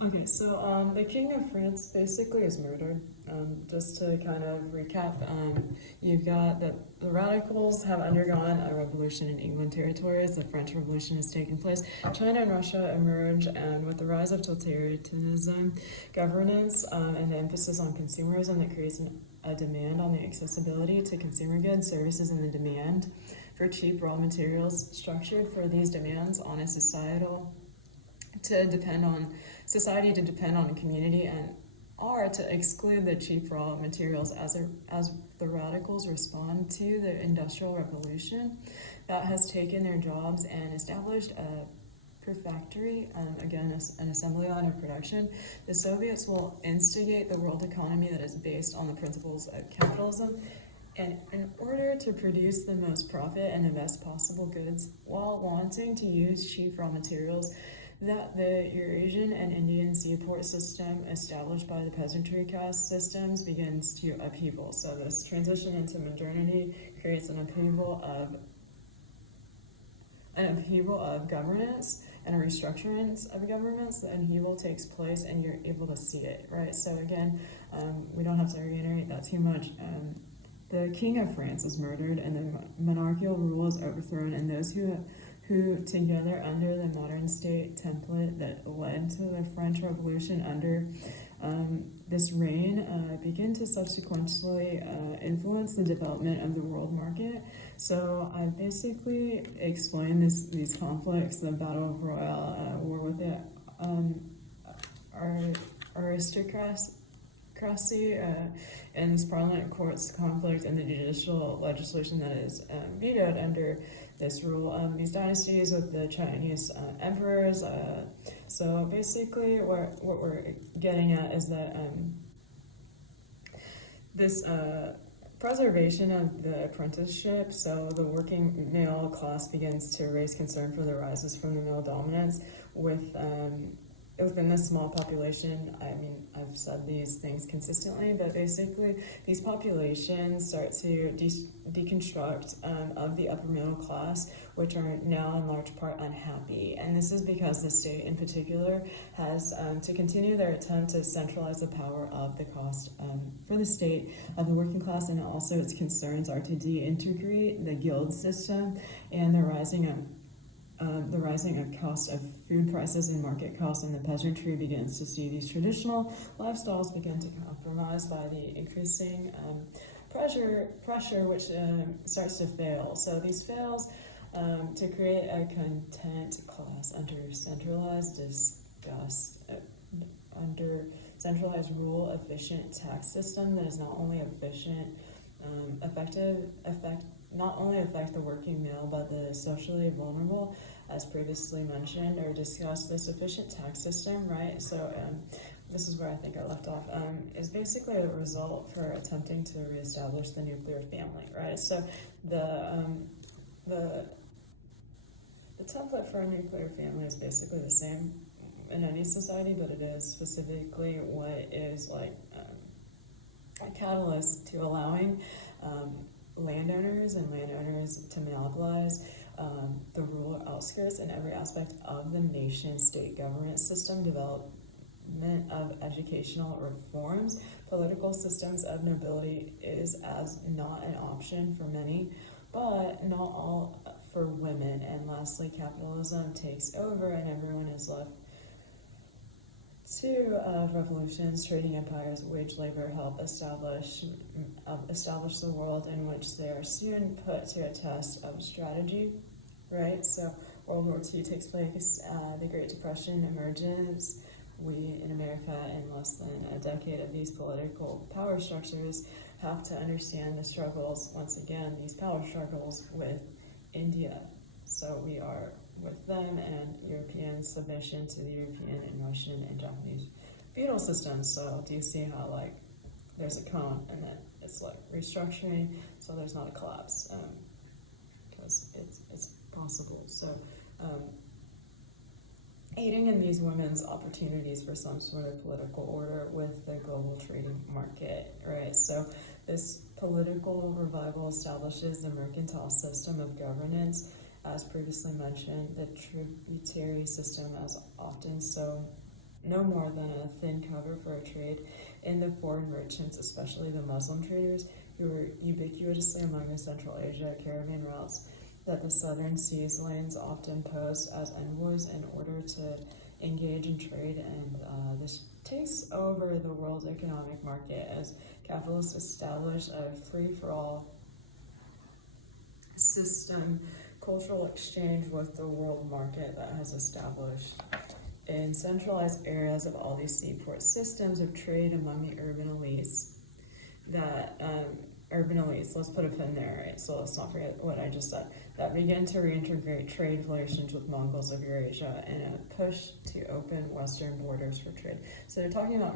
Okay, so the King of France basically is murdered. Just to kind of recap, you've got the radicals have undergone a revolution in England territories. The French Revolution has taken place. China and Russia emerge, and with the rise of totalitarianism, governance, and the emphasis on consumerism, that creates a demand on the accessibility to consumer goods, services, and the demand for cheap raw materials structured for these demands on a society to depend on a community and are to exclude the cheap raw materials as the radicals respond to the Industrial Revolution that has taken their jobs and established a factory, again, an assembly line of production. The Soviets will instigate the world economy that is based on the principles of capitalism, and in order to produce the most profit and the best possible goods while wanting to use cheap raw materials, that the Eurasian and Indian seaport system established by the peasantry caste systems begins to upheaval. So this transition into modernity creates an upheaval of governance and a restructurance of governments. The upheaval takes place and you're able to see it, right? So again, we don't have to reiterate that too much. The King of France is murdered and the monarchical rule is overthrown, and those who together under the modern state template that led to the French Revolution under this reign begin to subsequently influence the development of the world market. So I basically explained these conflicts: the Battle Royale, war with the aristocracy, and this parliament courts conflict, and the judicial legislation that is vetoed under this rule. These dynasties with the Chinese emperors. So basically, what we're getting at is that this preservation of the apprenticeship, so the working male class begins to raise concern for the rises from the male dominance within this small population. I mean, I've said these things consistently, but basically these populations start to deconstruct of the upper middle class, which are now in large part unhappy. And this is because the state in particular has to continue their attempt to centralize the power of the cost for the state of the working class, and also its concerns are to deintegrate the guild system and the rising of cost of food prices and market costs, and the peasantry begins to see these traditional lifestyles begin to compromise by the increasing pressure which starts to fail. So these fails to create a content class under centralized rule, efficient tax system that is not only not only affect the working male, but the socially vulnerable, as previously mentioned or discussed. This efficient tax system, right? So this is where I think I left off, is basically a result for attempting to reestablish the nuclear family, right? So the template for a nuclear family is basically the same in any society, but it is specifically what is like a catalyst to allowing landowners to monopolize the rural outskirts in every aspect of the nation-state governance system, development of educational reforms, political systems of nobility is as not an option for many, but not all for women. And lastly, capitalism takes over and everyone is left to revolutions, trading empires, wage labor help establish the world in which they are soon put to a test of strategy, right? So World War II takes place, the Great Depression emerges. We in America, in less than a decade of these political power structures, have to understand the struggles, once again, these power struggles with India. So we are with them, and European submission to the European and Russian and Japanese feudal systems. So do you see how like there's a cone and then it's like restructuring, so there's not a collapse, because it's possible. So aiding in these women's opportunities for some sort of political order with the global trading market, right? So this political revival establishes the mercantile system of governance, as previously mentioned, the tributary system as often so no more than a thin cover for a trade in the foreign merchants, especially the Muslim traders, who were ubiquitously among the Central Asia caravan routes that the southern seas lanes often posed as envoys in order to engage in trade, and this takes over the world's economic market as capitalists establish a free-for-all system, cultural exchange with the world market that has established in centralized areas of all these seaport systems of trade among the urban elites. Let's put a pin there, right? So let's not forget what I just said, that begin to reintegrate trade relations with Mongols of Eurasia in a push to open Western borders for trade. So they're talking about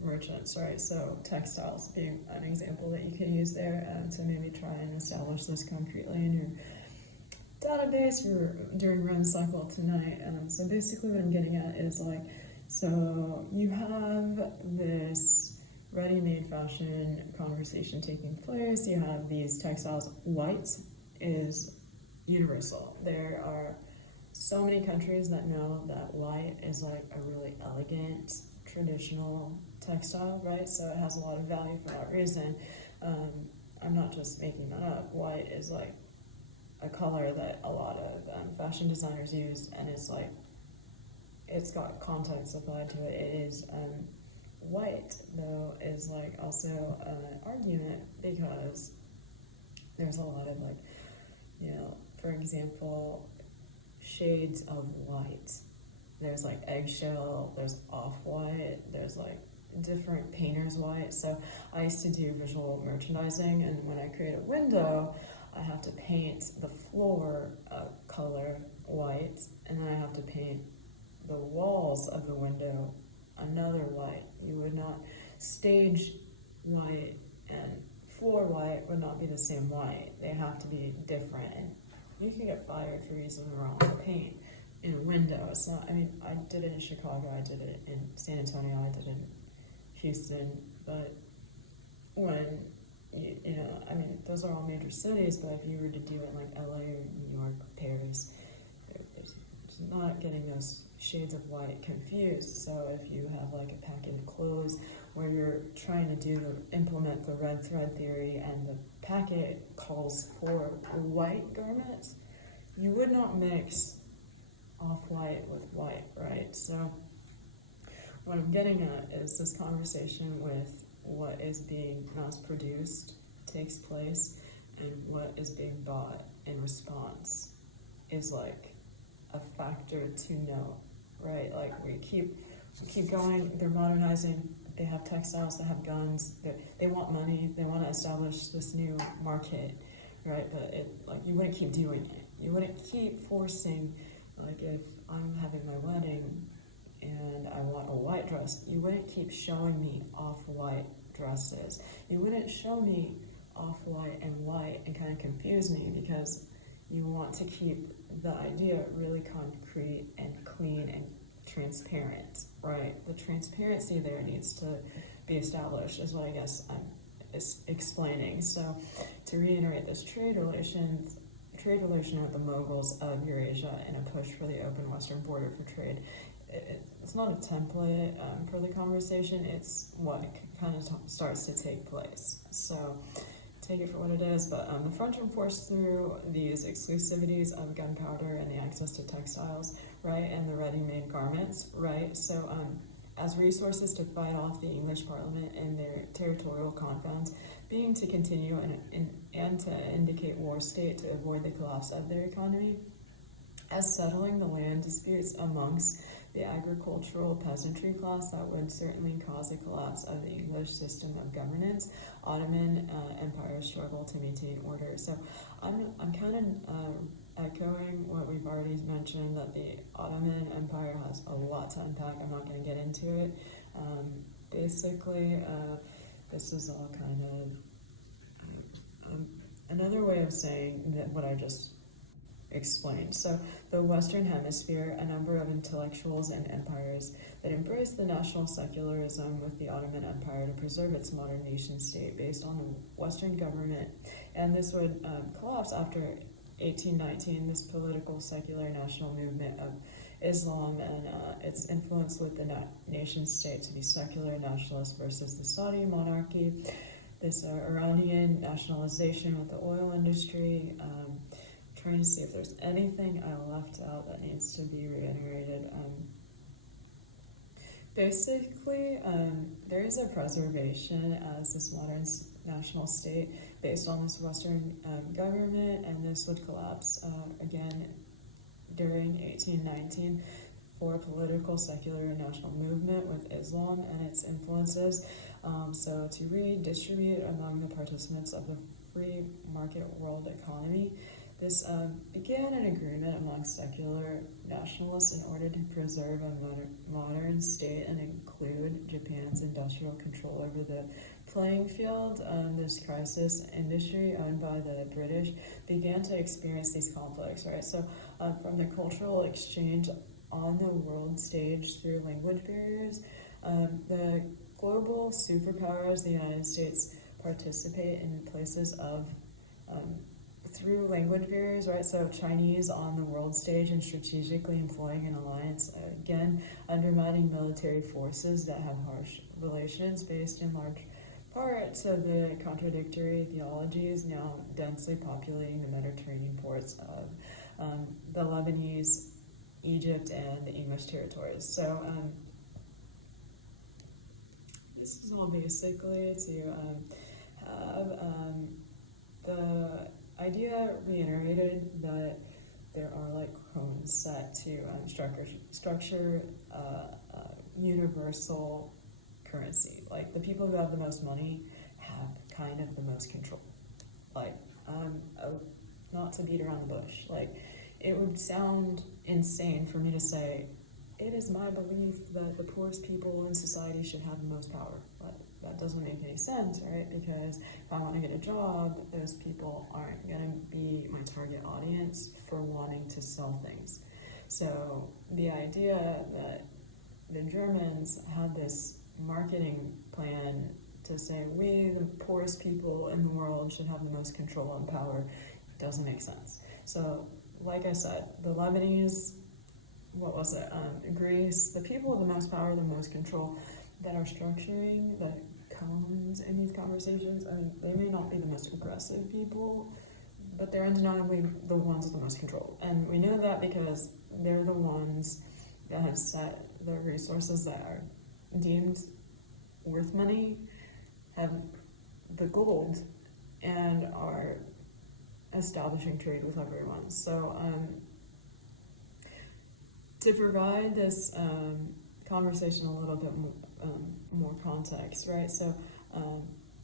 merchants, right? So textiles being an example that you can use there to maybe try and establish this concretely in your database during REM cycle tonight. So basically what I'm getting at is like, so you have this ready-made fashion conversation taking place. You have these textiles. White is universal. There are so many countries that know that white is like a really elegant, traditional textile, right? So it has a lot of value for that reason. I'm not just making that up. White is like a color that a lot of fashion designers use, and it's got context applied to it. It is white, though, is like also an argument because there's a lot of for example, shades of white. There's like eggshell, there's off-white, there's like different painters white. So I used to do visual merchandising, and when I create a window, I have to paint the floor color white, and then I have to paint the walls of the window another white. You would not stage white and floor white would not be the same white. They have to be different, and you can get fired for using the wrong paint in a window. It's not, I mean, I did it in Chicago, I did it in San Antonio, I did it in Houston, but when I mean, those are all major cities, but if you were to do it in like LA or New York, Paris, it's not getting those shades of white confused. So if you have like a packet of clothes where you're trying to implement the red thread theory, and the packet calls for white garments, you would not mix off-white with white, right? So what I'm getting at is this conversation with what is being mass-produced takes place, and what is being bought in response is like a factor to note, right? Like we keep going, they're modernizing, they have textiles, they have guns, they want money, they want to establish this new market, right? But you wouldn't keep doing it. You wouldn't keep forcing, like if I'm having my wedding and I want a white dress, you wouldn't keep showing me off-white dresses. You wouldn't show me off-white and white and kind of confuse me, because you want to keep the idea really concrete and clean and transparent, right? The transparency there needs to be established, is what I guess I'm explaining. So to reiterate, this trade relation with the Moguls of Eurasia and a push for the open western border for trade, it's not a template for the conversation, it's what kind of starts to take place. So take it for what it is, but the French enforced through these exclusivities of gunpowder and the access to textiles, right, and the ready-made garments, right? So as resources to fight off the English Parliament in their territorial confines, being to continue and to indicate war state to avoid the collapse of their economy, as settling the land disputes amongst the agricultural peasantry class that would certainly cause a collapse of the English system of governance. Ottoman Empire struggle to maintain order. So I'm kind of echoing what we've already mentioned, that the Ottoman Empire has a lot to unpack. I'm not going to get into it. Basically, this is all kind of another way of saying that what I just explained. So the Western Hemisphere, a number of intellectuals and empires that embraced the national secularism with the Ottoman Empire to preserve its modern nation state based on the Western government, and this would collapse after 1819. This political secular national movement of Islam and its influence with the nation state to be secular nationalist versus the Saudi monarchy, this Iranian nationalization with the oil industry, trying to see if there's anything I left out that needs to be reiterated. Basically, there is a preservation as this modern national state based on this Western government, and this would collapse again during 1819 for a political, secular, national movement with Islam and its influences. So to redistribute among the participants of the free market world economy. This began an agreement among secular nationalists in order to preserve a modern state and include Japan's industrial control over the playing field. This crisis industry owned by the British began to experience these conflicts, right? So from the cultural exchange on the world stage through language barriers, the global superpowers, the United States, participate in places of through language barriers, right? So Chinese on the world stage and strategically employing an alliance, again, undermining military forces that have harsh relations based in large part to the contradictory theologies now densely populating the Mediterranean ports of the Lebanese, Egypt, and the English territories. So this is all basically to have the idea reiterated that there are like cones set to structure universal currency. Like the people who have the most money have kind of the most control. Like not to beat around the bush. Like it would sound insane for me to say, it is my belief that the poorest people in society should have the most power. But that doesn't make any sense, right? Because if I want to get a job, those people aren't going to be my target audience for wanting to sell things. So the idea that the Germans had this marketing plan to say we, the poorest people in the world, should have the most control and power doesn't make sense. So like I said, the Lebanese, Greece, the people with the most power, the most control, that are structuring the cones in these conversations, I mean, they may not be the most aggressive people, but they're undeniably the ones with the most control. And we know that because they're the ones that have set the resources that are deemed worth money, have the gold, and are establishing trade with everyone. So to provide this conversation a little bit more context, right? So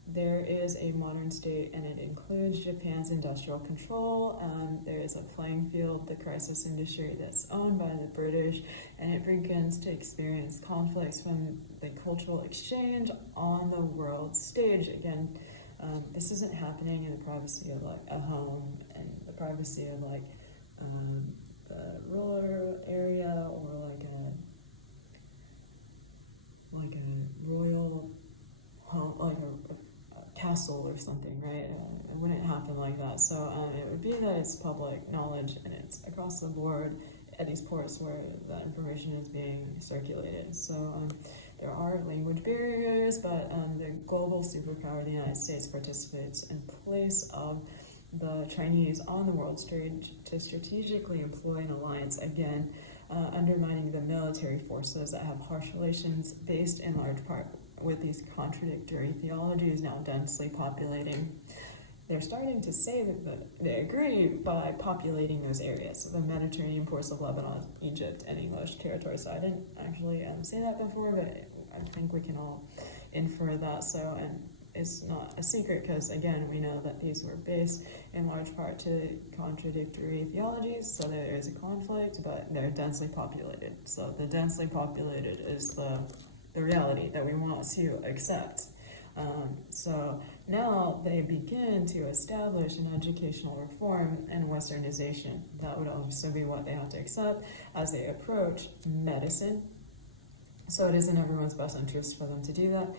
there is a modern state, and it includes Japan's industrial control. There is a playing field, the crisis industry, that's owned by the British, and it begins to experience conflicts from the cultural exchange on the world stage. Again, this isn't happening in the privacy of like a home and the privacy of like the rural area or like a royal home, like a castle or something, right? It wouldn't happen like that. So it would be that it's public knowledge and it's across the board at these ports where that information is being circulated. So there are language barriers, but the global superpower, the United States, participates in place of the Chinese on the world stage to strategically employ an alliance, again, undermining the military forces that have harsh relations based in large part with these contradictory theologies now densely populating. They're starting to say that they agree by populating those areas, so the Mediterranean ports of Lebanon, Egypt, and English territory. So I didn't actually say that before, but I think we can all infer that. So, and it's not a secret because, again, we know that these were based in large part to contradictory theologies, so there is a conflict, but they're densely populated. So the densely populated is the reality that we want to accept. So now they begin to establish an educational reform and westernization. That would also be what they have to accept as they approach medicine. So it is in everyone's best interest for them to do that.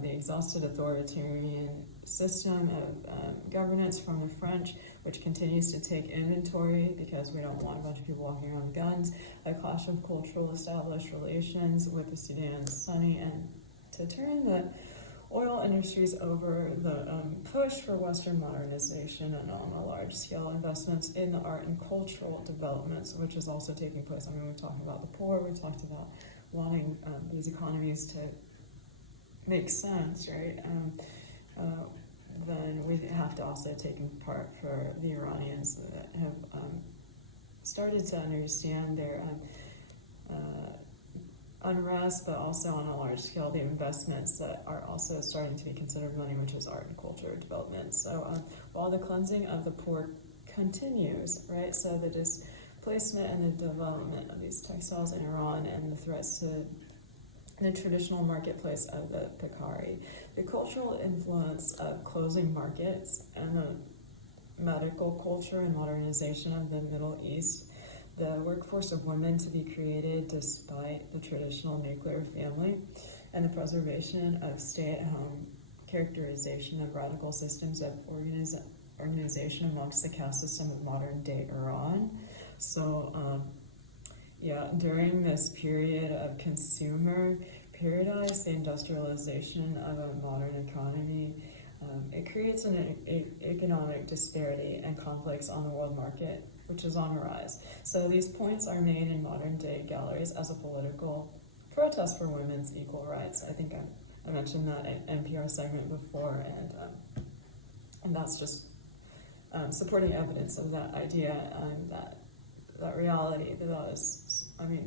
the exhausted authoritarian system of governance from the French, which continues to take inventory because we don't want a bunch of people walking around with guns, a clash of cultural established relations with the Sudan's Sunni, and to turn the oil industries over, the push for Western modernization and on a large-scale investments in the art and cultural developments, which is also taking place. I mean, we've talked about the poor, we've talked about wanting these economies to make sense, right? Then we have to also take in part for the Iranians that have started to understand their unrest, but also on a large scale, the investments that are also starting to be considered money, which is art and culture development. So while the cleansing of the poor continues, right? So the displacement and the development of these textiles in Iran and the threats to the traditional marketplace of the Pekari, the cultural influence of closing markets and the medical culture and modernization of the Middle East, the workforce of women to be created despite the traditional nuclear family, and the preservation of stay-at-home characterization of radical systems of organization amongst the caste system of modern-day Iran. So, during this period of consumer paradise, the industrialization of a modern economy, it creates an economic disparity and conflicts on the world market, which is on the rise. So these points are made in modern-day galleries as a political protest for women's equal rights. I think I mentioned that in NPR segment before, and that's just supporting evidence of that idea, that reality,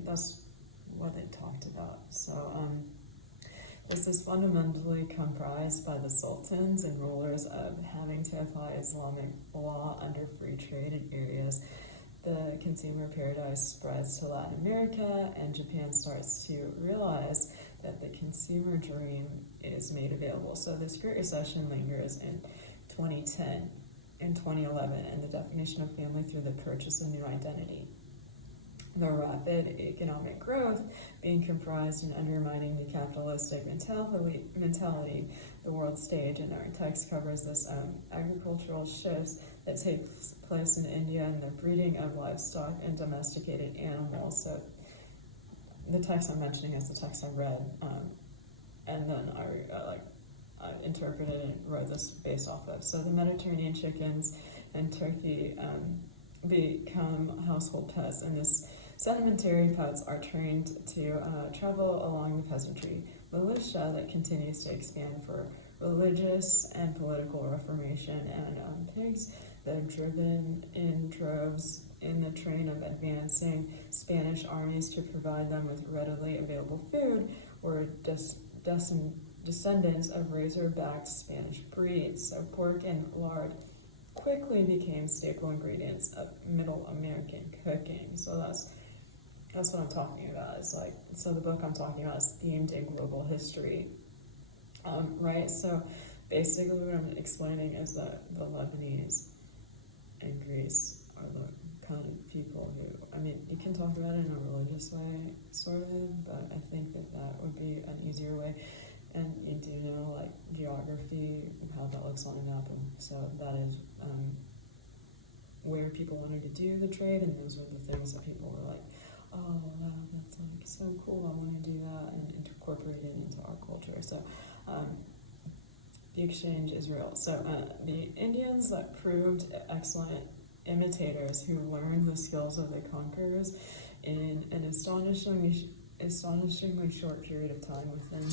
that's what they talked about. So this is fundamentally comprised by the sultans and rulers of having to apply Islamic law under free trade areas. The consumer paradise spreads to Latin America, and Japan starts to realize that the consumer dream is made available. So this Great Recession lingers in 2010 and 2011, and the definition of family through the purchase of new identity. The rapid economic growth being comprised and undermining the capitalistic mentality, the world stage, and our text covers this agricultural shifts that take place in India and the breeding of livestock and domesticated animals. So the text I'm mentioning is the text I read, and then I interpreted and wrote this based off of. So the Mediterranean chickens and turkey become household pets, and this sedimentary pets are trained to travel along the peasantry militia that continues to expand for religious and political reformation, and pigs that are driven in droves in the train of advancing Spanish armies to provide them with readily available food were descendants of razor-backed Spanish breeds. So pork and lard quickly became staple ingredients of Middle American cooking. So that's what I'm talking about. It's like, so the book I'm talking about is themed in global history, right? So basically what I'm explaining is that the Lebanese and Greece are the kind of people who, I mean, you can talk about it in a religious way, sort of, but I think that would be an easier way. And you do know, like, geography, how that looks on a map, and so that is where people wanted to do the trade, and those were the things that people were like, oh, wow, that's like so cool, I want to do that, and incorporate it into our culture. So the exchange is real. So the Indians that proved excellent imitators who learned the skills of the conquerors in an astonishingly short period of time within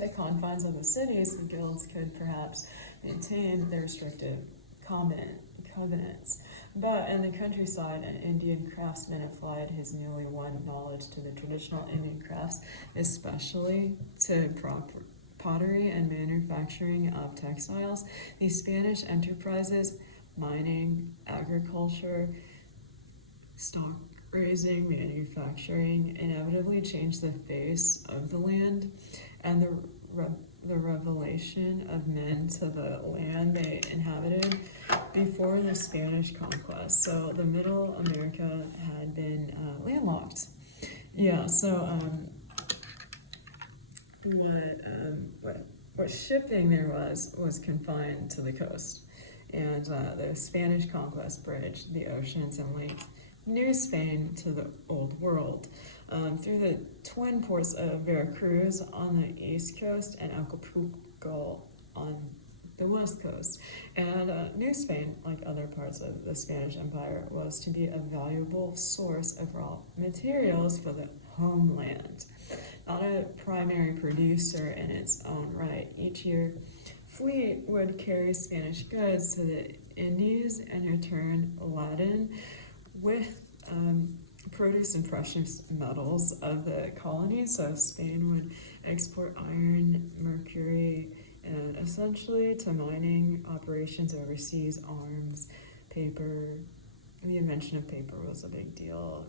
the confines of the cities, the guilds could perhaps maintain their restrictive covenants. But in the countryside, an Indian craftsman applied his newly won knowledge to the traditional Indian crafts, especially to pottery and manufacturing of textiles. These Spanish enterprises, mining, agriculture, stock raising, manufacturing, inevitably changed the face of the land, and the revelation of men to the land they inhabited before the Spanish conquest. So the Middle America had been landlocked. Yeah, so what shipping there was confined to the coast, and the Spanish conquest bridged the oceans and linked New Spain to the Old World through the twin ports of Veracruz on the east coast and Acapulco on the west coast. And New Spain, like other parts of the Spanish Empire, was to be a valuable source of raw materials for the homeland, not a primary producer in its own right. Each year, fleet would carry Spanish goods to the Indies and return laden with produce and precious metals of the colonies. So Spain would export iron, mercury, and essentially to mining operations overseas, arms, paper. The invention of paper was a big deal,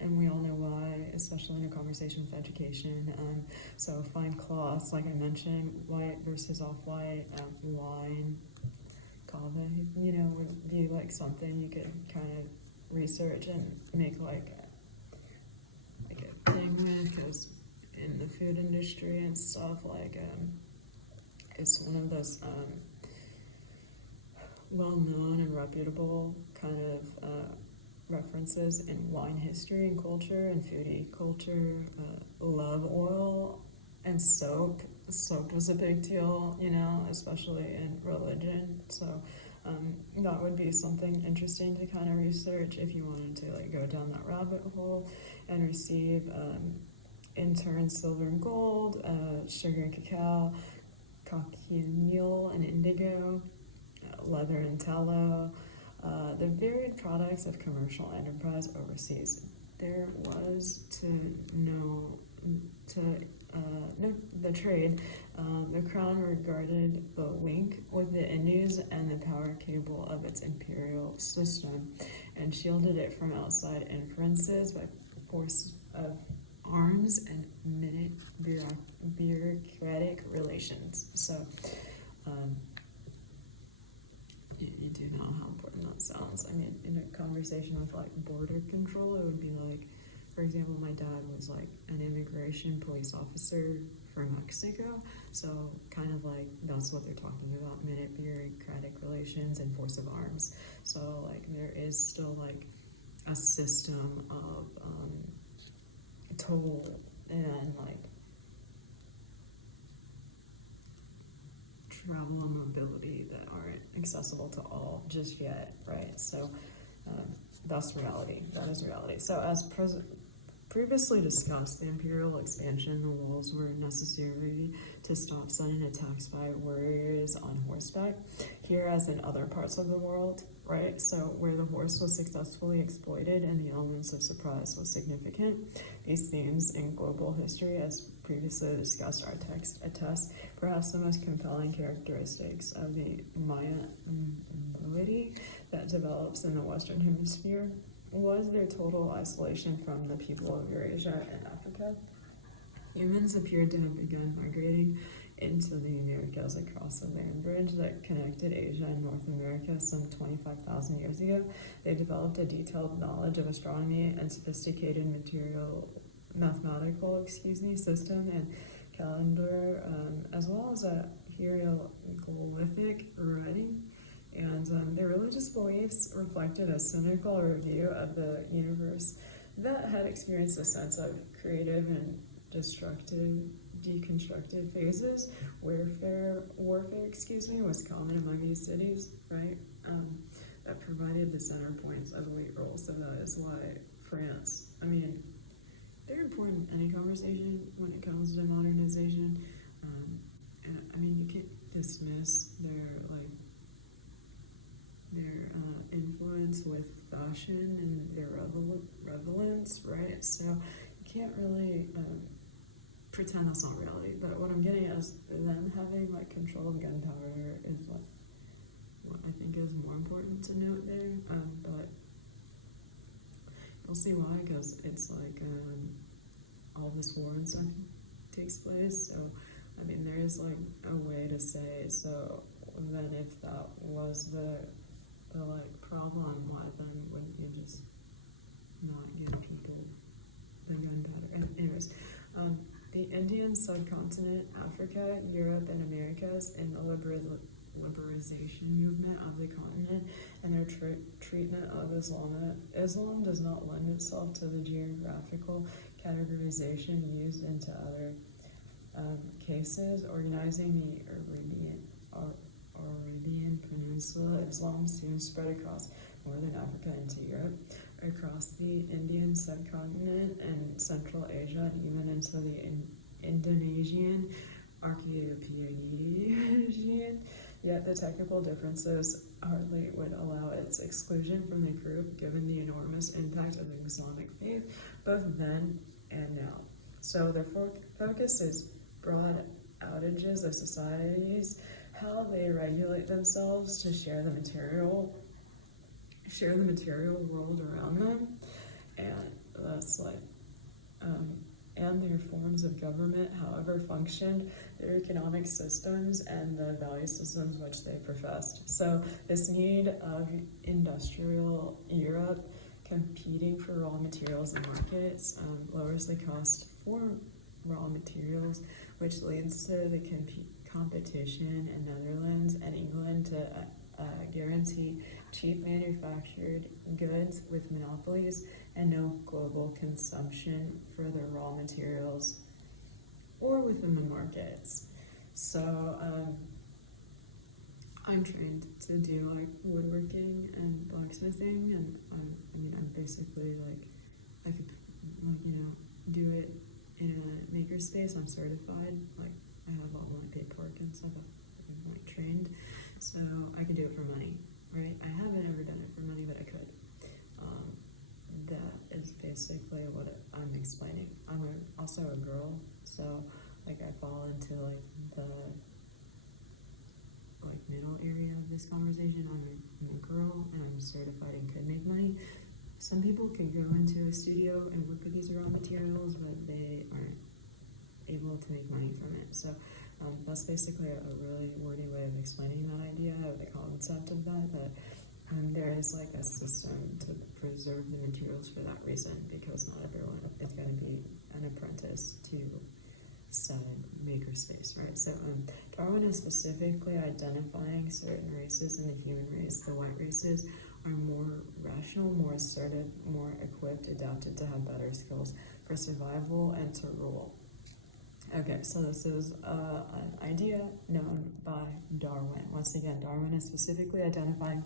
and we all know why, especially in a conversation with education. So fine cloths, like I mentioned, white versus off-white, wine, kava, would be like something you could kind of research and make like a thing with, because in the food industry and stuff, it's one of those well-known and reputable kind of references in wine history and culture and foodie culture. Love oil and soap. Soap was a big deal, especially in religion. So that would be something interesting to kind of research if you wanted to go down that rabbit hole and receive in turn silver and gold, sugar and cacao, cochineal and indigo, leather and tallow, the varied products of commercial enterprise overseas. There was know the trade. The crown regarded the link with the Indies and the power cable of its imperial system, and shielded it from outside influences by force of arms and minute bureaucratic relations. So you do know how important that sounds. I mean, in a conversation with border control, it would be for example, my dad was an immigration police officer for Mexico, so kind of that's what they're talking about, minute bureaucratic relations and force of arms. So there is still a system of toll and travel and mobility that aren't accessible to all just yet, right? So that's reality. That is reality. So as previously discussed, the imperial expansion walls were necessary to stop sudden attacks by warriors on horseback, here as in other parts of the world, right? So where the horse was successfully exploited and the elements of surprise was significant. These themes in global history, as previously discussed, our text attest perhaps the most compelling characteristics of the Maya mobility that develops in the Western Hemisphere was their total isolation from the people of Eurasia and Africa. Humans appeared to have begun migrating into the Americas across the land bridge that connected Asia and North America some 25,000 years ago. They developed a detailed knowledge of astronomy and sophisticated mathematical system and calendar, as well as a hieroglyphic writing. And their religious beliefs reflected a cynical review of the universe that had experienced a sense of creative and deconstructive phases. Warfare, was common among these cities, right? That provided the center points of elite rule. So that is why France, they're important in any conversation when it comes to modernization. You can't dismiss their influence with fashion and their relevance, right? So you can't really pretend that's not reality. But what I'm getting at is them having control of gunpowder is what I think is more important to note there. But you'll see why, because it's all this war and stuff takes place. So there is a way to say, so then if that was the problem, why then wouldn't you just not give people the gunpowder? Anyways, the Indian subcontinent continent, Africa, Europe, and Americas in the liberalization movement of the continent and their treatment of Islam. Islam does not lend itself to the geographical categorization used into other cases. Organizing the Arabian Peninsula, Islam soon spread across northern Africa into Europe, across the Indian subcontinent and Central Asia, and even into the Indonesian archipelago. Yet the technical differences hardly would allow its exclusion from the group, given the enormous impact of the Islamic faith, both then and now. So their focus is broad outages of societies, how they regulate themselves to share the material world around them, and that's like and their forms of government, however functioned, their economic systems, and the value systems which they professed. So this need of industrial Europe competing for raw materials and markets lowers the cost for raw materials, which leads to the competition in Netherlands and England to guarantee cheap manufactured goods with monopolies and no global consumption for the raw materials or within the markets. So I'm trained to do like woodworking and blacksmithing, and I'm basically like I could do it in a makerspace. I'm certified, like I have all my paperwork and stuff. I'm like trained, so I can do it for money, right? I haven't ever done it for money, but I could. That is basically what I'm explaining. I'm also a girl, so like I fall into like the middle area of this conversation. I'm a girl and I'm certified and could make money. Some people could go into a studio and work with these raw materials, but they aren't able to make money from it. So that's basically a really wordy way of explaining that idea, or the concept of that there is like a system to preserve the materials for that reason, because not everyone is going to be an apprentice to said makerspace, right? So Darwin is specifically identifying certain races in the human race. The white races are more rational, more assertive, more equipped, adapted to have better skills for survival and to rule. Okay, so this is an idea known by Darwin. Once again, Darwin is specifically identifying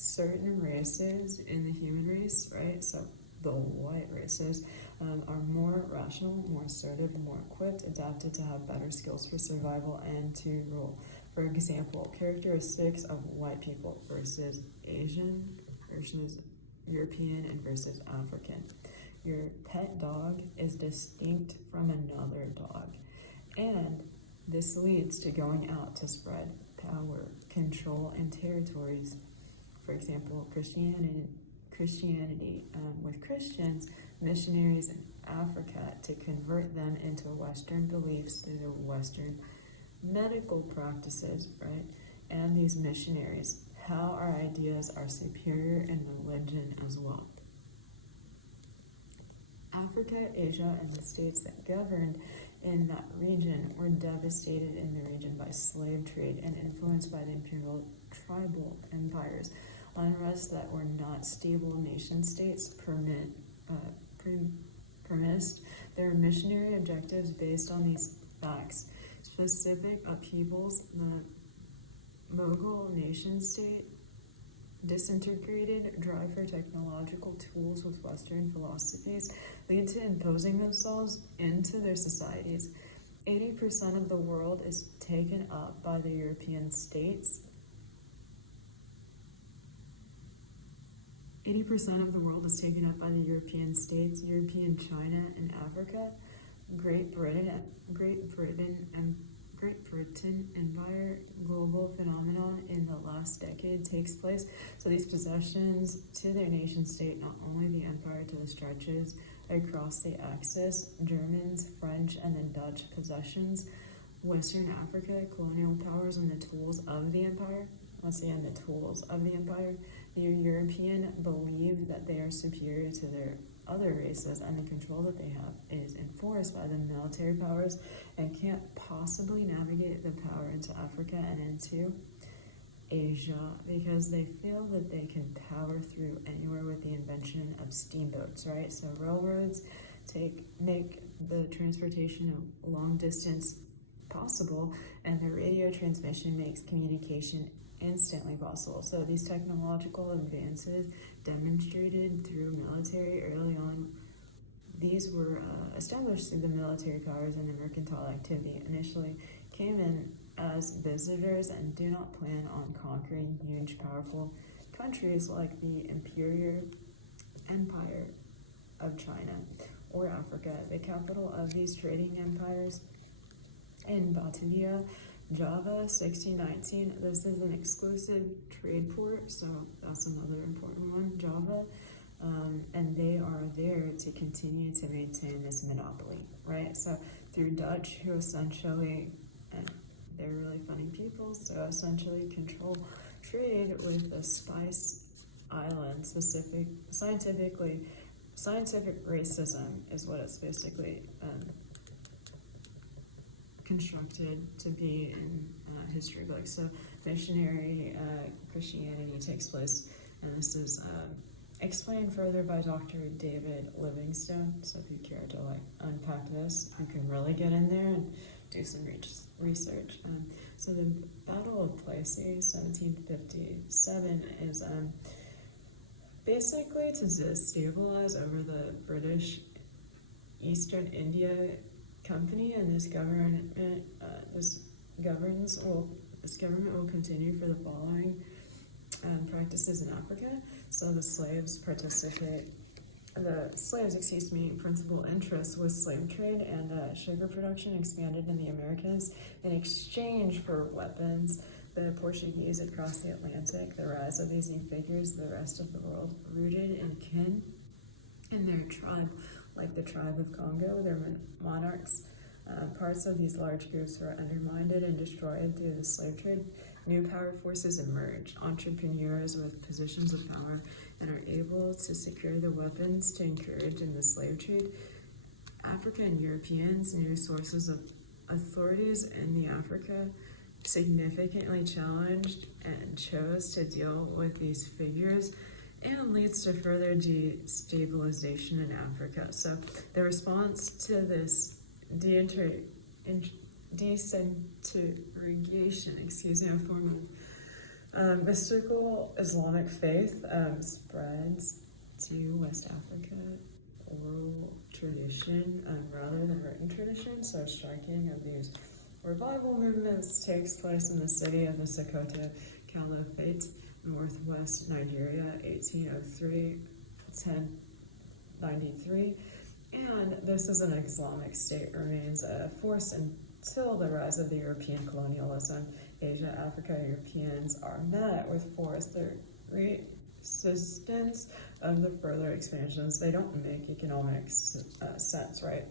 certain races in the human race, right? So the white races are more rational, more assertive, more equipped, adapted to have better skills for survival and to rule. For example, characteristics of white people versus Asian, versus European, and versus African. Your pet dog is distinct from another dog, and this leads to going out to spread power, control, and territories. For example, Christianity with Christians, missionaries in Africa to convert them into Western beliefs through the Western medical practices, right? And these missionaries, how our ideas are superior in religion as well. Africa, Asia, and the states that governed in that region were devastated in the region by slave trade and influenced by the imperial tribal empires. Unrest that were not stable nation states premised their missionary objectives based on these facts. Specific upheavals, the Mughal nation state disintegrated drive for technological tools with Western philosophies lead to imposing themselves into their societies. 80% of the world is taken up by the European states. 80% of the world is taken up by the European states, European China, and Africa. Great Britain Empire global phenomenon in the last decade takes place. So these possessions to their nation state, not only the empire to the stretches across the Axis, Germans, French, and the Dutch possessions, Western Africa, colonial powers, and the tools of the empire. Once again, the tools of the empire. The European believe that they are superior to their other races, and the control that they have is enforced by the military powers and can't possibly navigate the power into Africa and into Asia because they feel that they can power through anywhere with the invention of steamboats, right? So railroads make the transportation of long distance possible, and the radio transmission makes communication instantly possible. So these technological advances demonstrated through military early on, these were established through the military powers and the mercantile activity initially came in as visitors and do not plan on conquering huge, powerful countries like the Imperial Empire of China or Africa. The capital of these trading empires in Batavia, Java, 1619. This is an exclusive trade port, so that's another important one, Java. And they are there to continue to maintain this monopoly, right? So through Dutch, who essentially, and they're really funny people, so essentially control trade with the Spice Islands, scientific racism is what it's basically constructed to be in history books. So missionary Christianity takes place, and this is explained further by Dr. David Livingstone. So if you care to unpack this, you can really get in there and do some research. So the Battle of Plassey, 1757, is basically to destabilize over the British Eastern India Company, and this government will continue for the following practices in Africa. So the slaves principal interest was slave trade, and sugar production expanded in the Americas in exchange for weapons. The Portuguese had crossed the Atlantic. The rise of these new figures, the rest of the world rooted in kin and their tribe, like the tribe of Congo, their monarchs. Parts of these large groups were undermined and destroyed through the slave trade. New power forces emerge, entrepreneurs with positions of power and are able to secure the weapons to encourage in the slave trade. African and Europeans, new sources of authorities in the Africa, significantly challenged and chose to deal with these figures, and leads to further destabilization in Africa. So the response to this disintegration, a form of mystical Islamic faith spreads to West Africa, oral tradition rather than written tradition. So striking of these revival movements takes place in the city of the Sokoto Caliphate, northwest Nigeria, 1803 1093. And this is an Islamic state remains a force until the rise of the European colonialism. Asia, Africa, Europeans are met with force. The resistance of the further expansions, they don't make economic sense, right?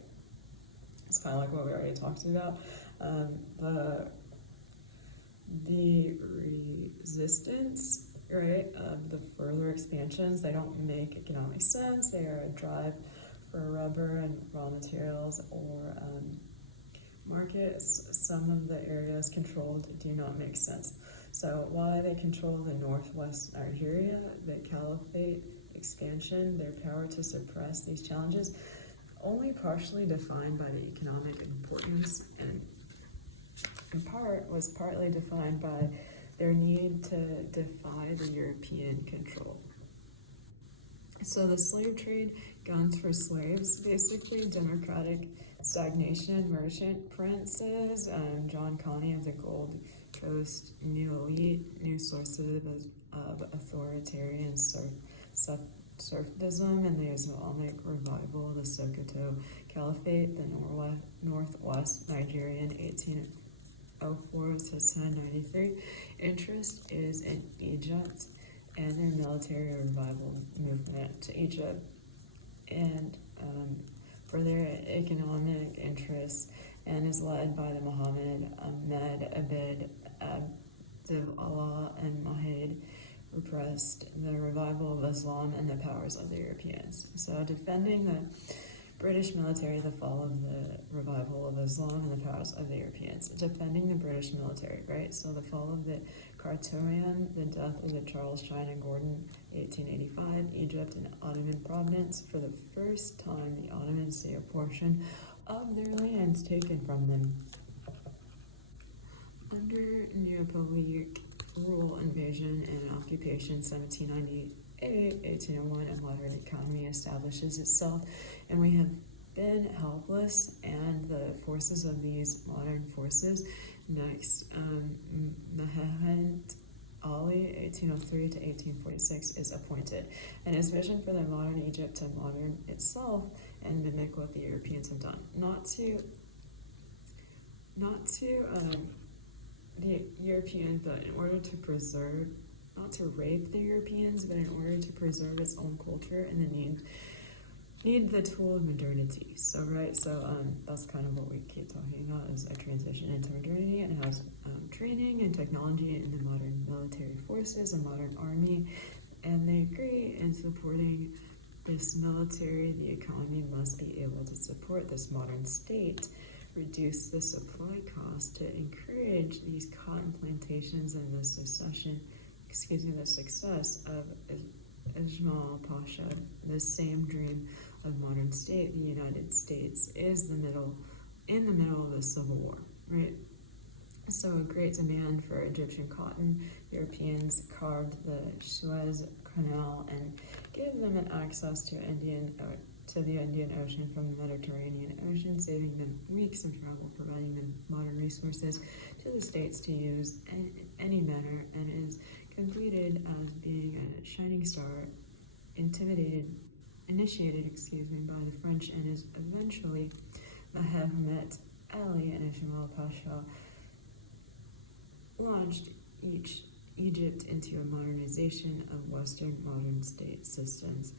It's kind of like what we already talked about. The resistance, right, of the further expansions, they don't make economic sense. They are a drive for rubber and raw materials or markets. Some of the areas controlled do not make sense. So why they control the northwest Nigeria, the caliphate expansion, their power to suppress these challenges, only partially defined by the economic importance, and in part was partly defined by their need to defy the European control. So the slave trade, guns for slaves, basically democratic stagnation, merchant princes, John Connie of the Gold Coast, new elite, new sources of authoritarian serfdom, and the Islamic revival, the Sokoto Caliphate, the northwest Nigerian, 1804 to 1093. Interest is in Egypt and their military revival movement to Egypt, and for their economic interests, and is led by the Muhammad Ahmed Abid Abdullah and Mahid repressed the revival of Islam and the powers of the Europeans. So defending the British military, the fall of the revival of Islam and the powers of the Europeans. Defending the British military, right? So the fall of the Khartoum, the death of the Charles China Gordon, 1885, Egypt and Ottoman providence. For the first time, the Ottomans see a portion of their lands taken from them. Under Neapolitan rule, invasion, and occupation, 1798, 1801, a modern economy establishes itself, and we have been helpless, and the forces of these modern forces. Next, Mehemet Ali, 1803 to 1846, is appointed, and his vision for the modern Egypt to modern itself and mimic what the Europeans have done. Not to the Europeans, but in order to preserve, not to rape the Europeans, but in order to preserve its own culture and the need the tool of modernity. So that's kind of what we keep talking about, is a transition into modernity, and has training and technology in the modern military forces, a modern army, and they agree in supporting this military. The economy must be able to support this modern state, reduce the supply cost to encourage these cotton plantations and the success of Ismail Pasha. The same dream of modern state, the United States, is in the middle of the Civil War, right? So a great demand for Egyptian cotton. Europeans carved the Suez Canal and gave them an access to the Indian Ocean from the Mediterranean Ocean, saving them weeks of travel, providing them modern resources to the states to use in any manner, and is completed as being a shining star, initiated by the French, and is eventually Mehemet Ali and Ismail Pasha launched Egypt into a modernization of Western modern state systems,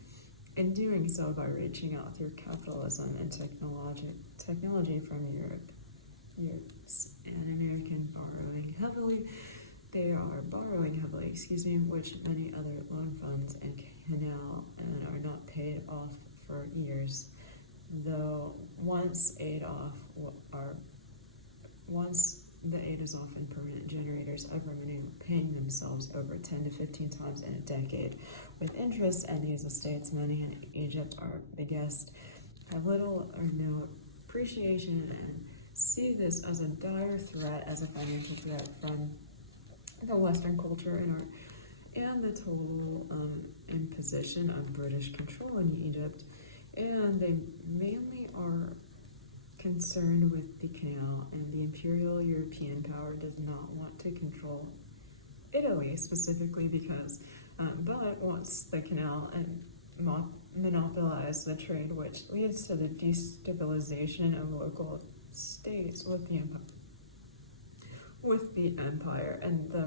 in doing so by reaching out through capitalism and technology from Europe and American borrowing heavily. They are borrowing heavily, which many other loan funds and canal and are not paid off for years. Though once the aid is off in permanent generators of revenue, paying themselves over 10 to 15 times in a decade with interest, and these estates, many in Egypt, are biggest, have little or no appreciation, and see this as a dire threat, as a financial threat from the Western culture and art, and the total imposition of British control in Egypt. And they mainly are concerned with the canal, and the imperial European power does not want to control Italy specifically because, but wants the canal and monopolize the trade, which leads to the destabilization of local states with the empire, and the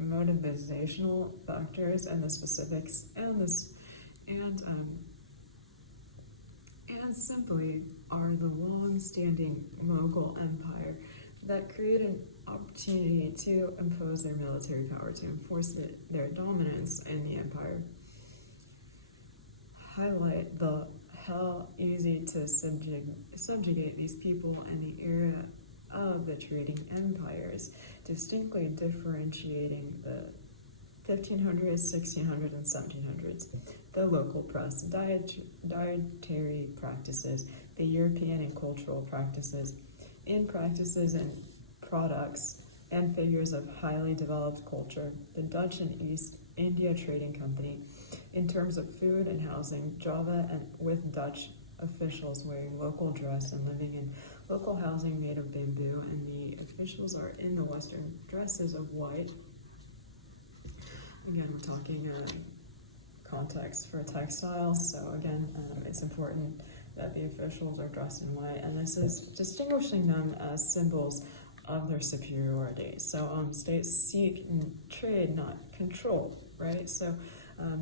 motivational factors and the specifics and simply are the long-standing Mughal Empire that create an opportunity to impose their military power, to enforce their dominance in the empire. Highlight how easy to subjugate these people in the era of the trading empires, distinctly differentiating the 1500s, 1600s, and 1700s, the local press, dietary practices, the European and cultural practices, in practices and products and figures of highly developed culture, the Dutch and East India Trading Company, in terms of food and housing, Java and with Dutch officials wearing local dress and living in local housing made of bamboo, and the officials are in the Western dresses of white. Again, we're talking context for textiles, so again, it's important that the officials are dressed in white, and this is distinguishing them as symbols of their superiority. So states seek trade, not control, right? So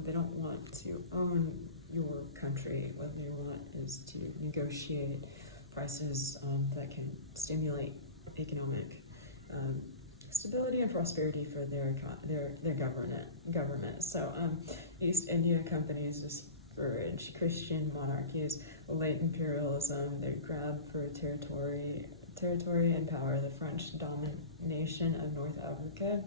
they don't want to own your country. What they want is to negotiate prices that can stimulate economic stability and prosperity for their government. So East India Companies discourage Christian monarchies, late imperialism, their grab for territory and power, the French domination of North Africa,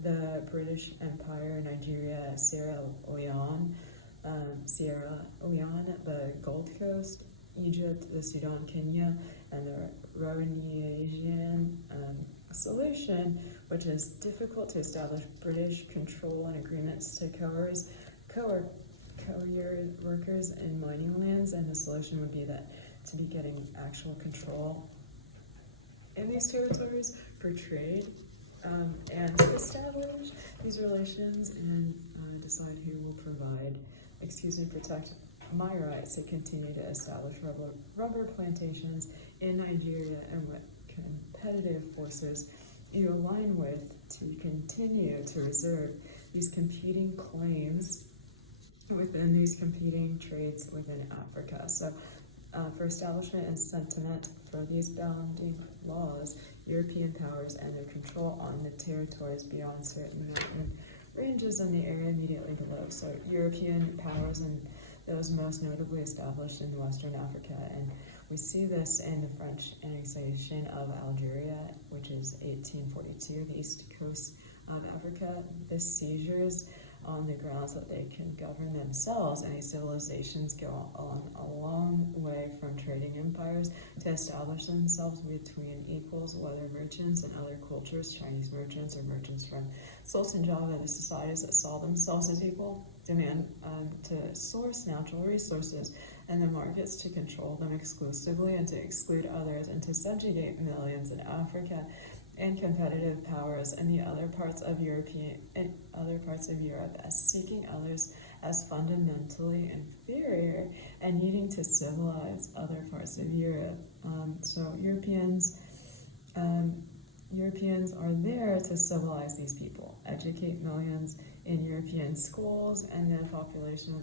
the British Empire, Nigeria, Sierra Leone, the Gold Coast, Egypt, the Sudan, Kenya, and the Rhodesian solution, which is difficult to establish British control and agreements to coerce workers in mining lands, and the solution would be that to be getting actual control in these territories for trade, and to establish these relations and decide who will protect my rights to continue to establish rubber plantations in Nigeria, and what competitive forces you align with to continue to reserve these competing claims within these competing trades within Africa. So for establishment and sentiment for these bounding laws, European powers and their control on the territories beyond certain mountain ranges in the area immediately below. So European powers, and those most notably established in Western Africa. And we see this in the French annexation of Algeria, which is 1842, the east coast of Africa. The seizures on the grounds that they can govern themselves, and these civilizations go on a long way from trading empires to establish themselves between equals, whether merchants and other cultures, Chinese merchants or merchants from Sultan Java. The societies that saw themselves as equal demand to source natural resources, and the markets to control them exclusively and to exclude others, and to subjugate millions in Africa and competitive powers in the other parts of Europe as seeking others as fundamentally inferior and needing to civilize other parts of Europe. So Europeans are there to civilize these people, educate millions in European schools, and the population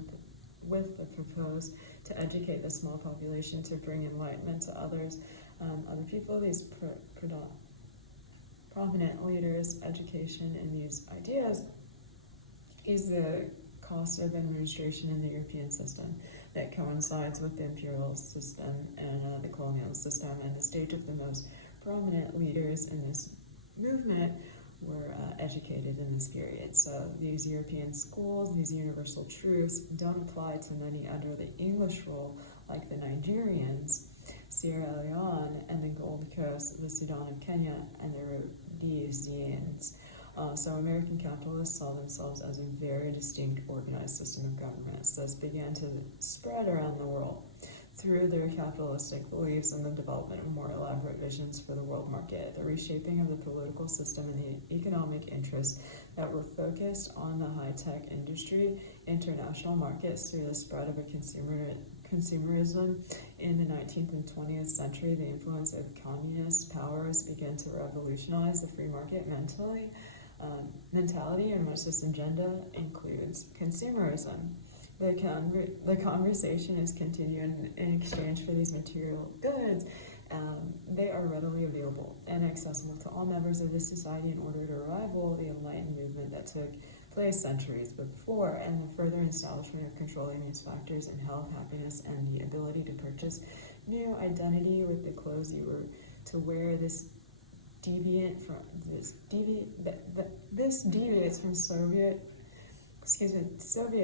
with the proposed to educate the small population to bring enlightenment to other people. These prominent leaders' education in these ideas is the cost of administration in the European system that coincides with the imperial system and the colonial system. And the stage of the most prominent leaders in this movement were educated in this period. So these European schools, these universal truths, don't apply to many under the English rule, like the Nigerians, Sierra Leone, and the Gold Coast, the Sudan of Kenya, and the Rhodesians. So American capitalists saw themselves as a very distinct organized system of governments. This began to spread around the world through their capitalistic beliefs and the development of more elaborate visions for the world market, the reshaping of the political system and the economic interests that were focused on the high-tech industry, international markets through the spread of a consumerism in the 19th and 20th century. The influence of communist powers began to revolutionize the free market mentality, in which this agenda includes consumerism. The conversation is continuing in exchange for these material goods. They are readily available and accessible to all members of this society in order to rival the enlightened movement that took place centuries before, and the further establishment of controlling these factors in health, happiness, and the ability to purchase new identity with the clothes you were to wear. This deviates from Soviet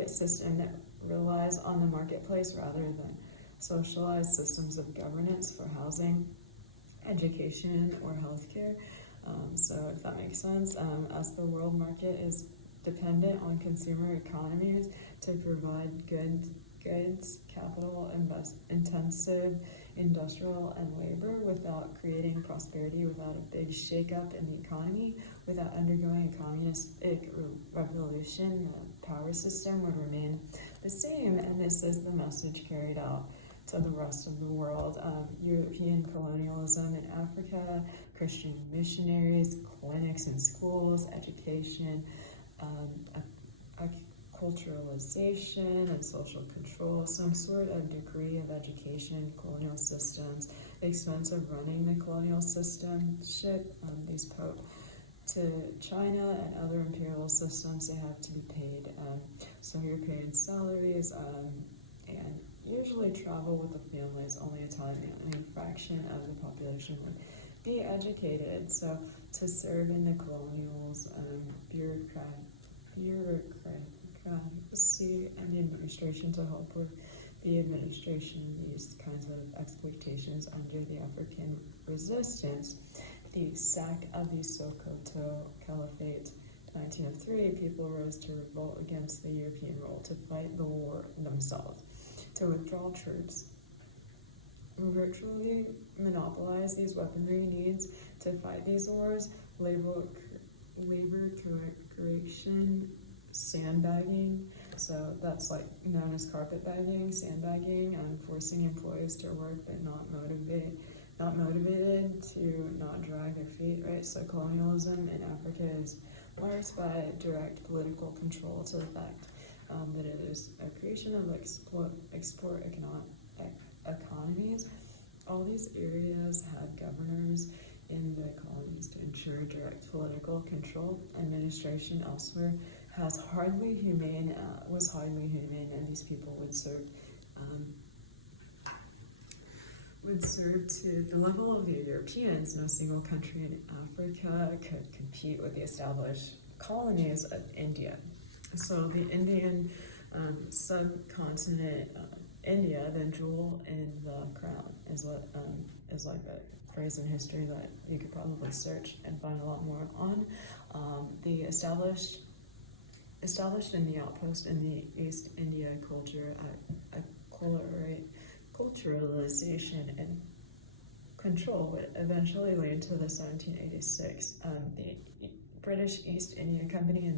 system that relies on the marketplace rather than socialized systems of governance for housing, education, or healthcare. So if that makes sense, as the world market is dependent on consumer economies to provide goods, capital, intensive industrial and labor, without creating prosperity, without a big shakeup in the economy, without undergoing a communistic revolution, the power system would remain the same. And this is the message carried out to the rest of the world. European colonialism in Africa, Christian missionaries, clinics and schools, education, culturalization and social control, some sort of degree of education, colonial systems, expense of running the colonial system, these to China and other imperial systems, they have to be paid. So you're paid salaries, and usually travel with the families. Only a tiny fraction of the population would be educated. So to serve in the colonials, bureaucracy and the administration to help with the administration of these kinds of exploitations under the African resistance. The sack of the Sokoto Caliphate, 1903, people rose to revolt against the European rule, to fight the war themselves, to withdraw troops, virtually monopolize these weaponry needs to fight these wars, labor correction, sandbagging. So that's like known as carpetbagging, sandbagging, forcing employees to work but not motivated to not drag their feet, right? So colonialism in Africa is marked by direct political control to the fact that it is a creation of export economies. All these areas had governors in the colonies to ensure direct political control. Administration elsewhere was hardly humane, and these people would serve to the level of the Europeans. No single country in Africa could compete with the established colonies of India. So the Indian subcontinent, India, the jewel in the crown, is like a phrase in history that you could probably search and find a lot more on. The established in the outpost in the East India culture, culturalization and control would eventually lead to the 1786. The British East India Company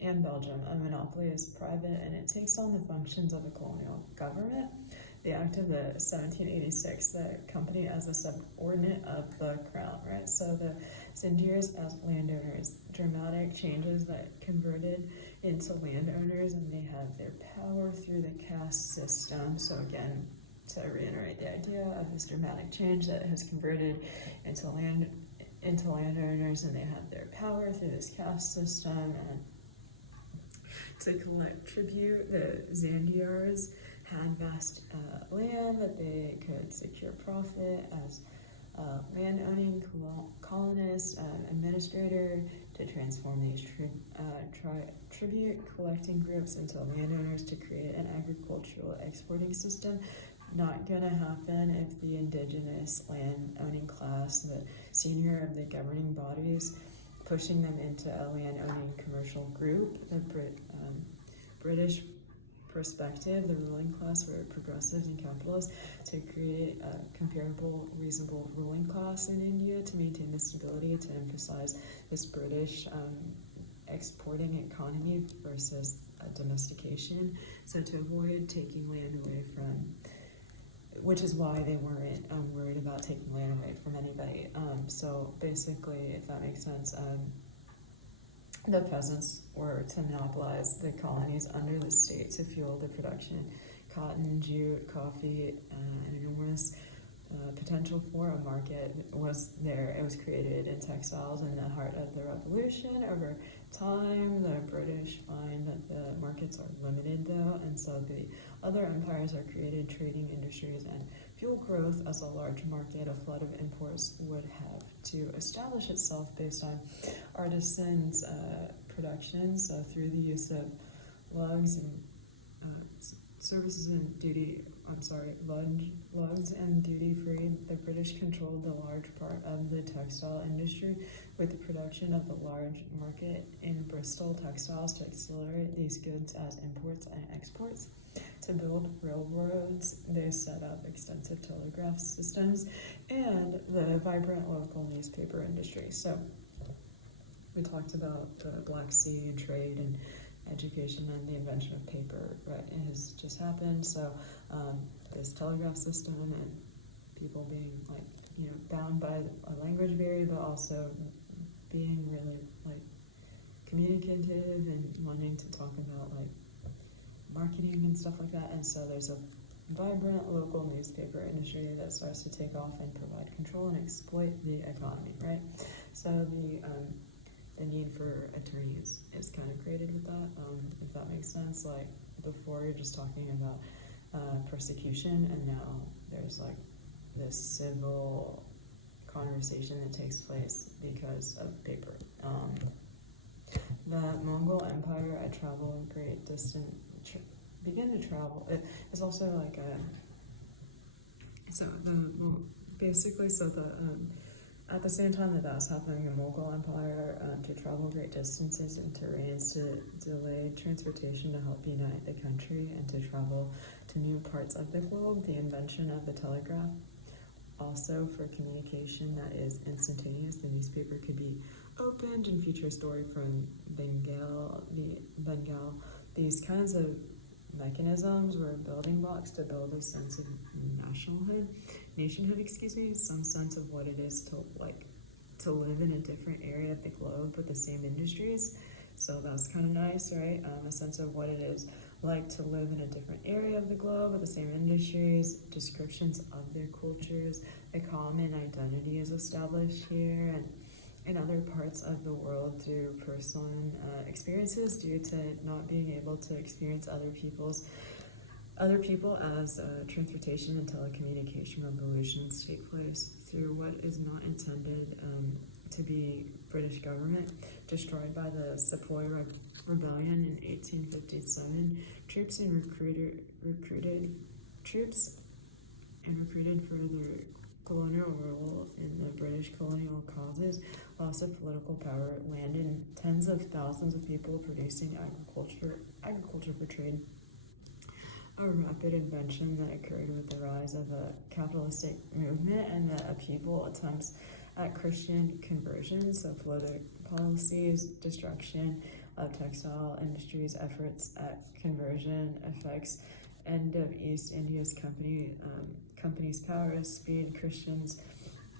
and Belgium, a monopoly is private, and it takes on the functions of a colonial government. The Act of the 1786, the company as a subordinate of the crown, right? So the Zindiers as landowners, dramatic changes that converted into landowners, and they have their power through the caste system. So again, to reiterate the idea of this dramatic change that has converted into landowners, and they have their power through this caste system. And to collect tribute, the Zindiers had vast land that they could secure profit as land-owning colonist, administrator, to transform these tribute-collecting groups into landowners to create an agricultural exporting system. Not going to happen if the indigenous land-owning class, the senior of the governing bodies, pushing them into a land-owning commercial group. The British perspective, the ruling class were progressives and capitalists, to create a comparable, reasonable ruling class in India, to maintain the stability, to emphasize this British exporting economy versus domestication. So to avoid taking land away from, which is why they weren't worried about taking land away from anybody. So basically, if that makes sense, the peasants were to monopolize the colonies under the state to fuel the production. Cotton, jute, coffee, an enormous potential for a market was there. It was created in textiles in the heart of the revolution. Over time, the British find that the markets are limited, though, and so the other empires are created, trading industries, and fuel growth as a large market. A flood of imports would have to establish itself based on artisans' production, so through the use of lugs and lugs and duty-free. The British controlled the large part of the textile industry, with the production of the large market in Bristol textiles to accelerate these goods as imports and exports. To build railroads, they set up extensive telegraph systems and the vibrant local newspaper industry. So we talked about the Black Sea and trade and education and the invention of paper, right? It has just happened. So this telegraph system and people being bound by a language barrier, but also being really communicative and wanting to talk about marketing and stuff like that. And so there's a vibrant local newspaper industry that starts to take off and provide control and exploit the economy, right? So the need for attorneys is kind of created with that, if that makes sense. Like before, you're just talking about persecution, and now there's like this civil conversation that takes place because of paper. The Mongol Empire, I traveled great distance, began to travel. It's also like at the same time that was happening, the Mughal Empire to travel great distances and terrains to delay transportation to help unite the country and to travel to new parts of the globe. The invention of the telegraph, also for communication that is instantaneous. The newspaper could be opened and feature a story from Bengal. These kinds of mechanisms were building blocks to build a sense of nationhood, some sense of what it is to live in a different area of the globe with the same industries. So that's kind of nice, right? A sense of what it is like to live in a different area of the globe with the same industries, descriptions of their cultures, a common identity is established here, and in other parts of the world through personal experiences due to not being able to experience other people as transportation and telecommunication revolutions take place through what is not intended to be British government, destroyed by the Sepoy Rebellion in 1857. Troops recruited for their colonial rule in the British colonial causes, loss of political power, landed tens of thousands of people producing agriculture for trade. A rapid invention that occurred with the rise of a capitalistic movement and the upheaval attempts at Christian conversion, so policies, destruction of textile industries, efforts at conversion, effects, end of East India's company's power, speed, Christians,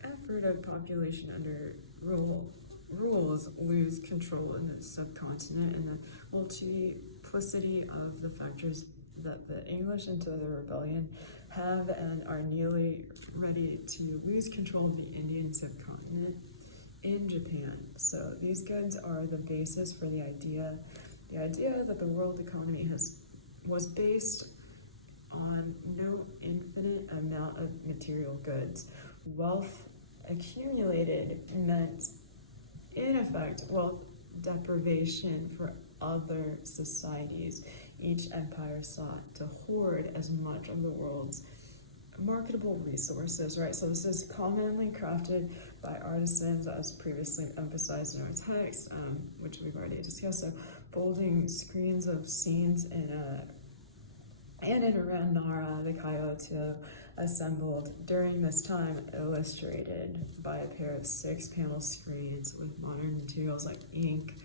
effort of population under rules lose control in the subcontinent, and the multiplicity of the factors that the English into the rebellion have and are nearly ready to lose control of the Indian subcontinent in Japan. So these goods are the basis for the idea that the world economy was based on no infinite amount of material goods. Wealth accumulated meant, in effect, wealth deprivation for other societies. Each empire sought to hoard as much of the world's marketable resources, right? So this is commonly crafted by artisans, as previously emphasized in our text, which we've already discussed. So folding screens of scenes in and around Nara, the Kyoto, assembled during this time, illustrated by a pair of 6-panel screens with modern materials like ink,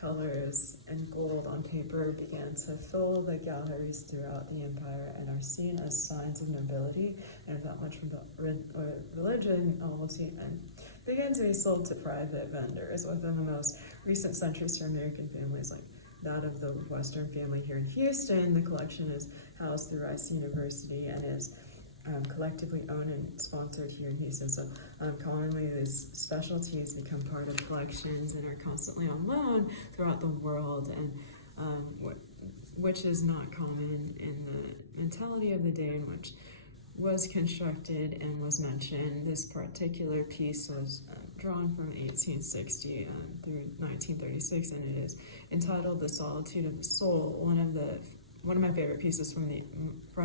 colors, and gold on paper, began to fill the galleries throughout the empire and are seen as signs of nobility and without much religion, novelty, and began to be sold to private vendors within the most recent centuries for American families, like that of the Western family here in Houston. The collection is housed through Rice University and is collectively owned and sponsored here in Houston. So commonly these specialties become part of collections and are constantly on loan throughout the world, and which is not common in the mentality of the day in which was constructed and was mentioned. This particular piece was drawn from 1860 through 1936, and it is entitled "The Solitude of the Soul." One of my favorite pieces from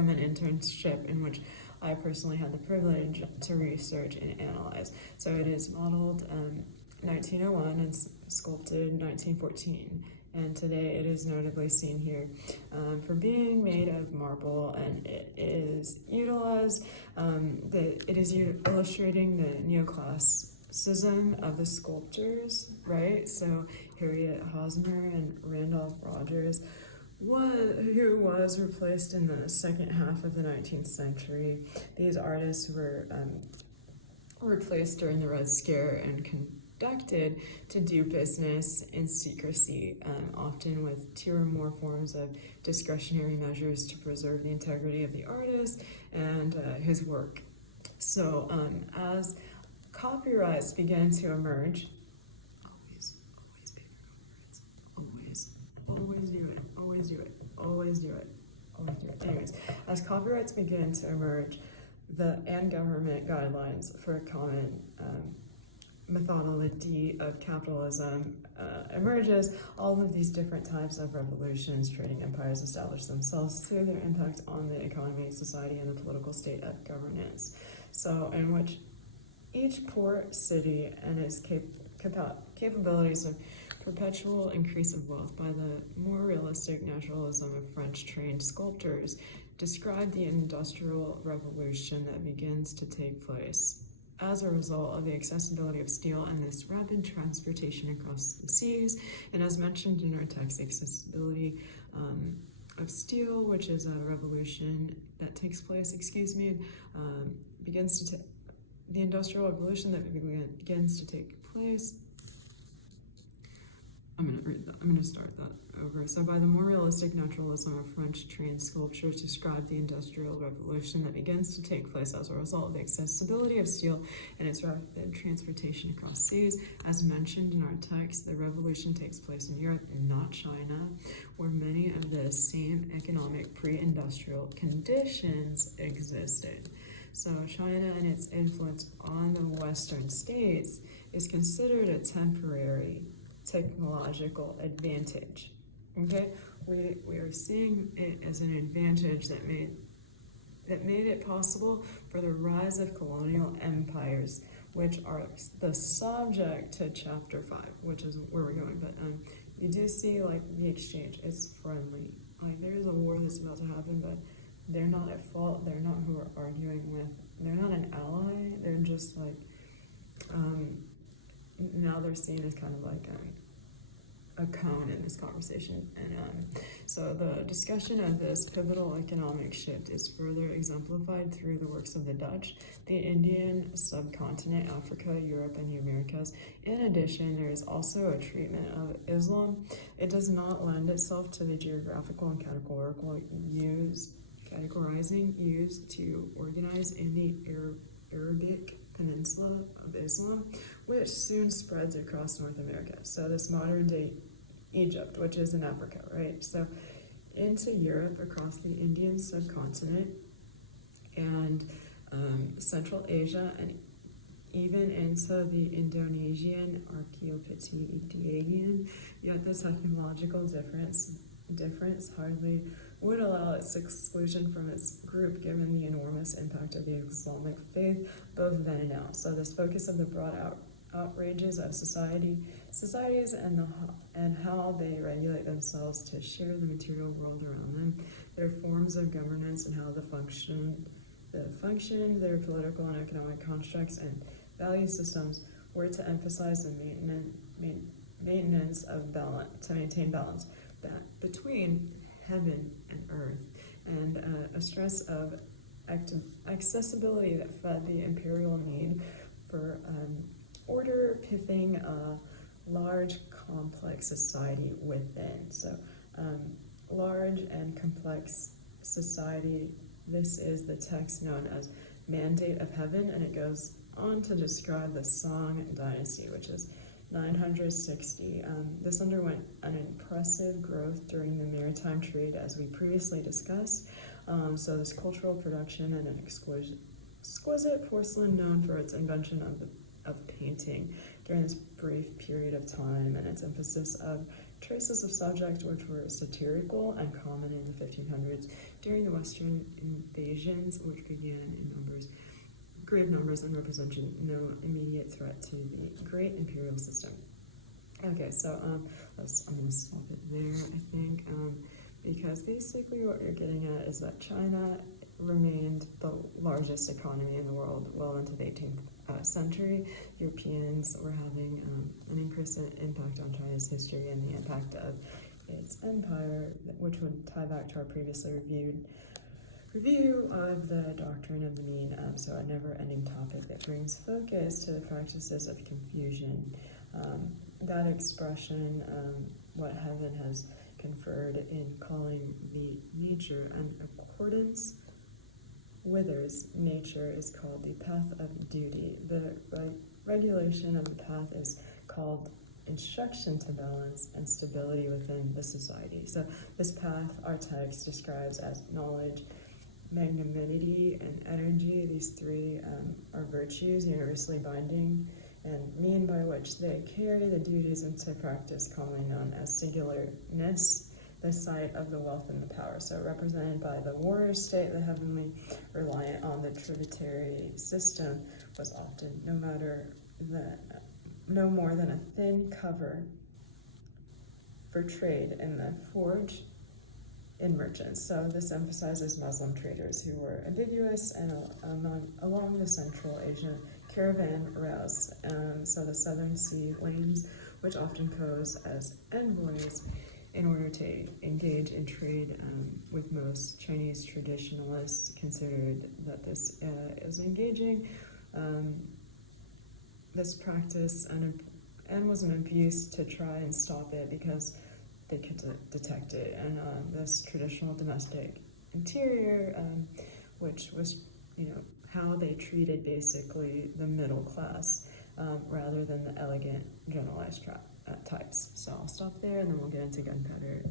an internship in which I personally had the privilege to research and analyze. So it is modeled 1901 and sculpted 1914. And today it is notably seen here for being made of marble, and it is utilized, illustrating the neoclassicism of the sculptors, right? So Harriet Hosmer and Randolph Rogers, who was replaced in the second half of the 19th century. These artists were replaced during the Red Scare and conducted to do business in secrecy, often with two or more forms of discretionary measures to preserve the integrity of the artist and his work. So as copyrights began to emerge, always pay for copyrights. Always do it. Always do it. Always do it. Always do it. Anyways, as copyrights began to emerge, and government guidelines for a common methodology of capitalism emerges, all of these different types of revolutions, trading empires establish themselves through their impact on the economy, society, and the political state of governance. So, in which each port city and its capabilities of perpetual increase of wealth by the more realistic naturalism of French trained sculptors describe the industrial revolution that begins to take place as a result of the accessibility of steel and this rapid transportation across the seas. And as mentioned in our text, accessibility of steel, which is a revolution that takes place, the industrial revolution that begins to take place. I'm going to start that over. So, by the more realistic naturalism of French trained sculptures describe the industrial revolution that begins to take place as a result of the accessibility of steel and its rapid transportation across seas. As mentioned in our text, the revolution takes place in Europe and not China, where many of the same economic pre-industrial conditions existed. So China and its influence on the Western states is considered a temporary technological advantage. Okay, we are seeing it as an advantage that made it possible for the rise of colonial empires, which are the subject to chapter 5, which is where we're going. But you do see like the exchange is friendly. Like there's a war that's about to happen, but they're not at fault. They're not who we're arguing with. They're not an ally. They're just like now they're seen as kind of like a cone in this conversation. And so the discussion of this pivotal economic shift is further exemplified through the works of the Dutch, the Indian subcontinent, Africa, Europe, and the Americas. In addition, there is also a treatment of Islam. It does not lend itself to the geographical and categorizing used to organize in the Arabic Peninsula of Islam, which soon spreads across North America. So this modern day Egypt, which is in Africa, right? So into Europe, across the Indian subcontinent, and Central Asia, and even into the Indonesian Archaeopterygian, yet the technological difference hardly would allow its exclusion from its group given the enormous impact of the Islamic faith both then and now. So this focus of the broad outrages of societies and how they regulate themselves to share the material world around them, their forms of governance and how the function, their political and economic constructs and value systems were to emphasize the maintenance of balance, to maintain balance between heaven and earth, and a stress of accessibility that fed the imperial need for order, pithing a large, complex society within. So, large and complex society, this is the text known as Mandate of Heaven, and it goes on to describe the Song dynasty, which is 960. This underwent an impressive growth during the maritime trade, as we previously discussed. So this cultural production and an exquisite porcelain known for its invention of painting during this brief period of time, and its emphasis of traces of subject which were satirical and common in the 1500s during the Western invasions, which began in grave numbers and represented no immediate threat to the great imperial system. Okay, so I'm going to stop it there, I think, because basically what you're getting at is that China remained the largest economy in the world well into the 18th century. Europeans were having an increasing impact on China's history and the impact of its empire, which would tie back to our previously review of the doctrine of the mean, so a never-ending topic that brings focus to the practices of confusion. That expression, what heaven has conferred in calling the nature and accordance withers nature is called the path of duty. The regulation of the path is called instruction to balance and stability within the society. So this path, our text describes as knowledge, magnanimity, and energy. These three are virtues universally binding and mean by which they carry the duties into practice, commonly known as singularness, the sight of the wealth and the power. So represented by the warrior state, the heavenly, reliant on the tributary system, was often no more than a thin cover for trade in the forge in merchants. So this emphasizes Muslim traders who were ambiguous and along the Central Asian caravan routes, so the southern sea lanes, which often pose as envoys in order to engage in trade with most Chinese traditionalists considered that this is engaging this practice and was an abuse to try and stop it because they could detect it. And this traditional domestic interior, which was, how they treated basically the middle class rather than the elegant generalized types. So I'll stop there and then we'll get into gunpowder.